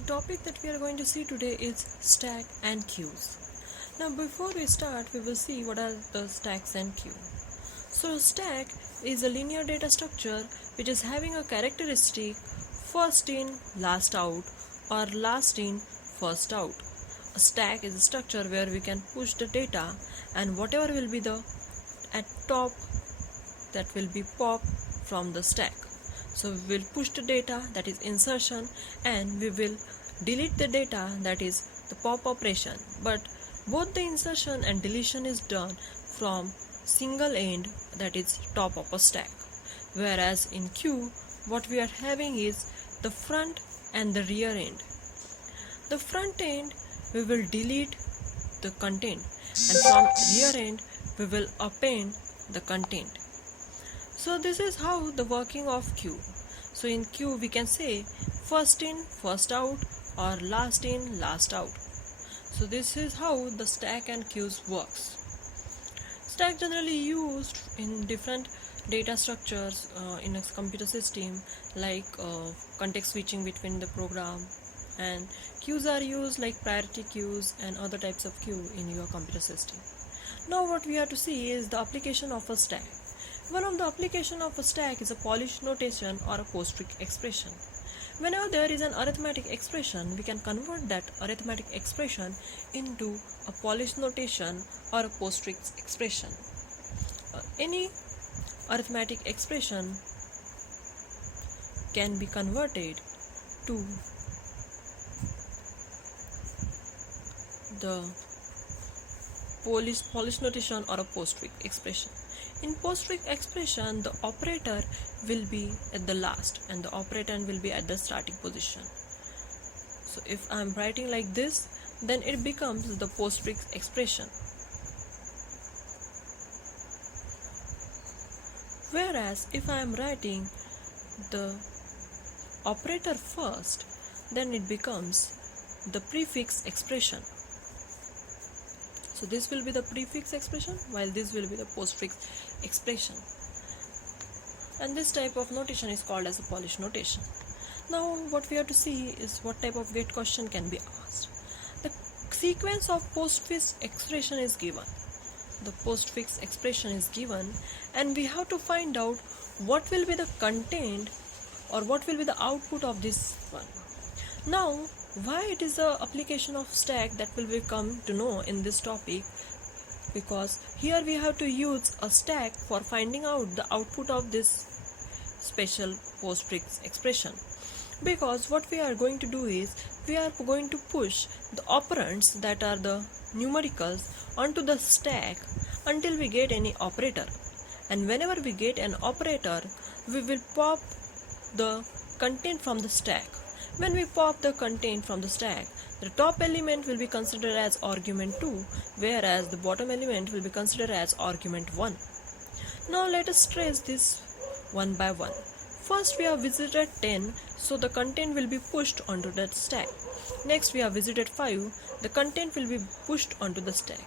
The topic that we are going to see today is stack and queues. Now before we start, we will see what are the stacks and queue. So stack is a linear data structure which is having a characteristic first in, last out or last in, first out. A stack is a structure where we can push the data and whatever will be the at top that will be pop from the stack. So we will push the data, that is insertion, and we will delete the data, that is the pop operation. But both the insertion and deletion is done from single end, that is top of a stack. Whereas in queue, what we are having is the front and the rear end. The front end we will delete the content, and from rear end we will append the content. So this is how the working of queue. So in queue we can say first in, first out or last in, last out. So this is how the stack and queues works. Stack generally used in different data structures in a computer system, like context switching between the program, and queues are used like priority queues and other types of queue in your computer system. Now what we have to see is the application of a stack. One of the application of a stack is a Polish notation or a postfix expression. Whenever there is an arithmetic expression, we can convert that arithmetic expression into a Polish notation or a postfix expression. Any arithmetic expression can be converted to the Polish notation or a postfix expression. In postfix expression, the operator will be at the last and the operand will be at the starting position. So if I am writing like this, then it becomes the postfix expression. Whereas if I am writing the operator first, then it becomes the prefix expression. So this will be the prefix expression while this will be the postfix expression. And this type of notation is called as a Polish notation. Now what we have to see is what type of get question can be asked. The sequence of postfix expression is given. The postfix expression is given and we have to find out what will be the content or what will be the output of this one. Now why it is the application of stack, that will we come to know in this topic, because here we have to use a stack for finding out the output of this special postfix expression. Because what we are going to do is we are going to push the operands, that are the numericals, onto the stack until we get any operator, and whenever we get an operator we will pop the content from the stack. When we pop the content from the stack, the top element will be considered as argument 2, whereas the bottom element will be considered as argument 1. Now let us trace this one by one. First we have visited 10, so the content will be pushed onto that stack. Next we have visited 5, the content will be pushed onto the stack.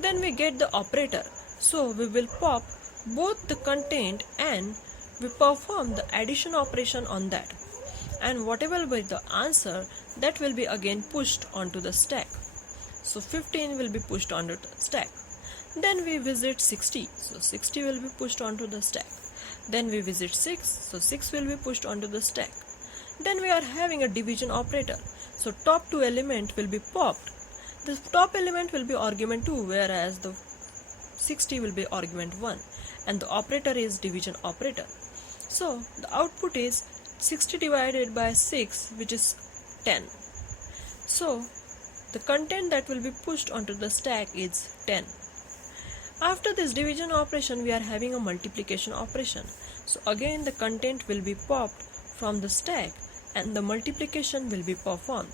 Then we get the operator, so we will pop both the content and we perform the addition operation on that. And whatever will be the answer, that will be again pushed onto the stack. So 15 will be pushed onto the stack. Then we visit 60, so 60 will be pushed onto the stack. Then we visit 6, so 6 will be pushed onto the stack. Then we are having a division operator, so top 2 element will be popped. The top element will be argument 2, whereas the 60 will be argument 1, and the operator is division operator. So the output is 60 divided by 6, which is 10. So the content that will be pushed onto the stack is 10. After this division operation, we are having a multiplication operation. So again the content will be popped from the stack and the multiplication will be performed.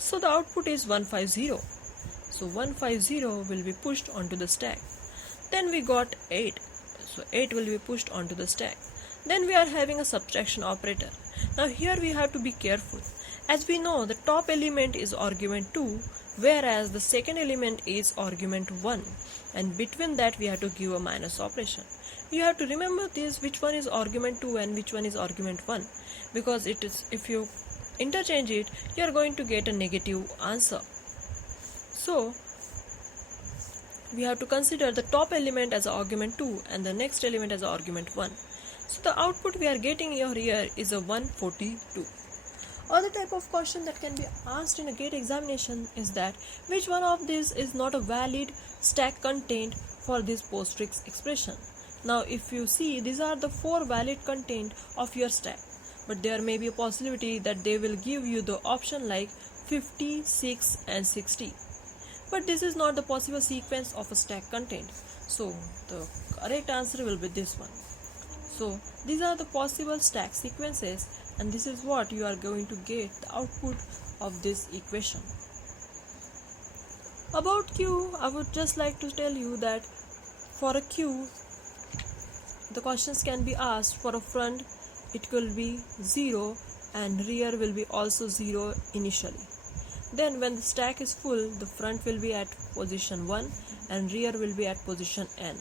So the output is 150. So 150 will be pushed onto the stack. Then we got 8. So 8 will be pushed onto the stack. Then we are having a subtraction operator. Now here we have to be careful. As we know, the top element is argument 2, whereas the second element is argument 1, and between that we have to give a minus operation. You have to remember this, which one is argument 2 and which one is argument 1, because it is, if you interchange it, you are going to get a negative answer. So we have to consider the top element as argument 2 and the next element as argument 1. So the output we are getting here is a 142. Other type of question that can be asked in a GATE examination is that which one of these is not a valid stack content for this postfix expression. Now if you see, these are the 4 valid content of your stack, but there may be a possibility that they will give you the option like 50, 6 and 60. But this is not the possible sequence of a stack content. So the correct answer will be this one. So these are the possible stack sequences, and this is what you are going to get the output of this equation. About Q, I would just like to tell you that for a Q, the questions can be asked. For a front, it will be 0 and rear will be also 0 initially. Then when the stack is full, the front will be at position 1 and rear will be at position n.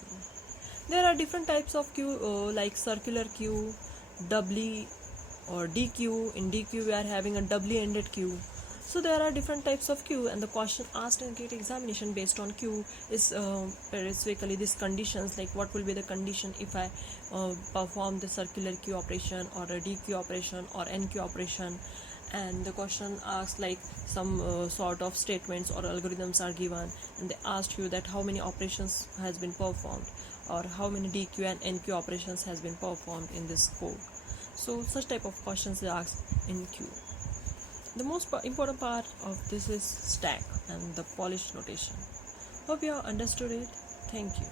There are different types of queue like circular queue, doubly or DQ. In DQ we are having a doubly ended queue. So there are different types of queue, and the question asked in GATE examination based on queue is specifically these conditions, like what will be the condition if I perform the circular queue operation or a DQ operation or NQ operation. And the question asks like some sort of statements or algorithms are given, and they asked you that how many operations has been performed or how many DQ and NQ operations has been performed in this code. So such type of questions are asked in Q. The most important part of this is stack and the polished notation. Hope you have understood it. Thank you.